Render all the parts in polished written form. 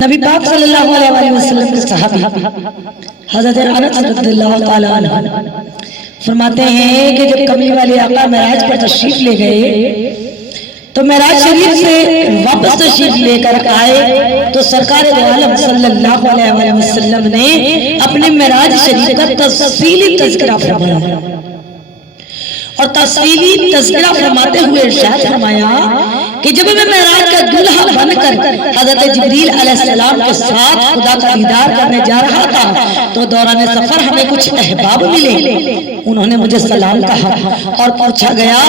نبی پاک صلی اللہ علیہ وسلم کے صحابی حضرت انس رضی اللہ تعالیٰ عنہ فرماتے ہیں کہ جب کملی والے آقا معراج پر تشریف لے گئے تو معراج شریف سے واپس تشریف لے کر آئے تو سرکار دو عالم صلی اللہ علیہ وسلم نے اپنے معراج شریف کا تفصیلی تذکرہ فرمایا اور تفصیلی تذکرہ فرماتے ہوئے ارشاد فرمایا کہ جب میں معراج کا دلہا بن کر حضرت جبریل علیہ السلام کے ساتھ خدا کا دیدار کرنے جا رہا تھا تو دوران سفر ہمیں کچھ احباب ملے. انہوں نے مجھے سلام کہا اور پوچھا گیا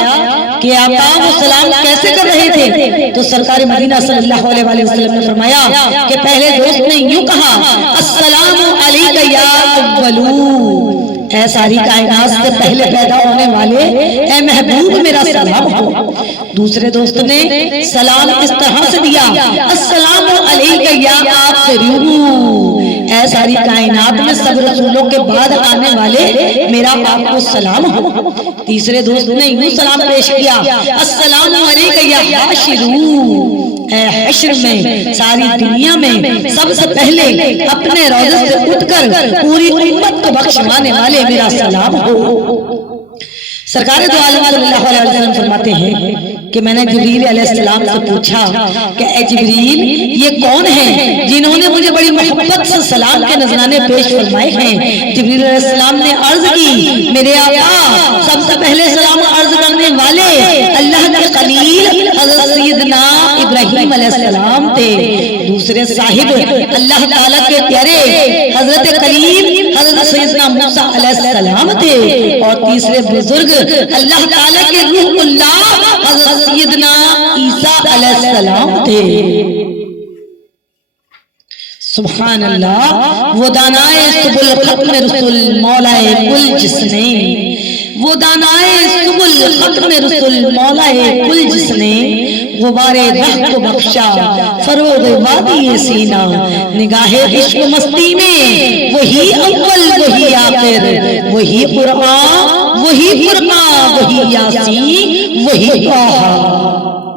کہ آقا وہ سلام کیسے کر رہے تھے؟ تو سرکار مدینہ صلی اللہ علیہ وسلم نے فرمایا کہ پہلے دوست نے یوں کہا السلام علیک یا اولو، اے ساری کائنات سے پہلے پیدا ہونے والے اے محبوب میرا سلام ہو. دوسرے دوست نے سلام اس طرح سے دیا السلام علیک یا آخرو، اے ساری کائنات میں سب رسولوں کے بعد آنے والے میرا آپ کو سلام ہو. تیسرے دوست نے یوں سلام پیش کیا السلام علیک یا حاشرو، اے حشر میں ساری دنیا میں سب سے پہلے اپنے روضے سے اٹھ کر پوری امت کو بخشوانے والے میرا سلام ہو. سرکار دو عالم صلی اللہ علیہ وسلم فرماتے ہیں کہ میں نے جبریل علیہ السلام سے پوچھا کہ اے جبریل یہ کون ہیں جنہوں نے مجھے بڑی محبت سے سلام کے نذرانے پیش فرمائے ہیں؟ جبریل علیہ السلام نے عرض کی میرے آقا سب سے پہلے سلام عرض کرنے والے اللہ کے خلیل حضرت سیدنا ابراہیم علیہ السلام تھے. دوسرے صاحب اللہ تعالیٰ کے پیارے حضرت کلیم حضرت سیدنا موسیٰ علیہ السلام تھے. اور تیسرے بزرگ اللہ تعالیٰ کے روح اللہ حضرت سیدنا عیسیٰ علیہ السلام تھے. سبحان اللہ. وہ دانائے سبل ختم رسول مولائے کل جس نے، وہ دانائے سبل ختم رسول مولائے کل جس نے غبارے رہ کو بخشا فروغ وادی سینہ، نگاہ عشق مستی میں وہی اول وہی آخر، وہی قرآن وہی فرقان وہی یاسین وہی طٰہٰ.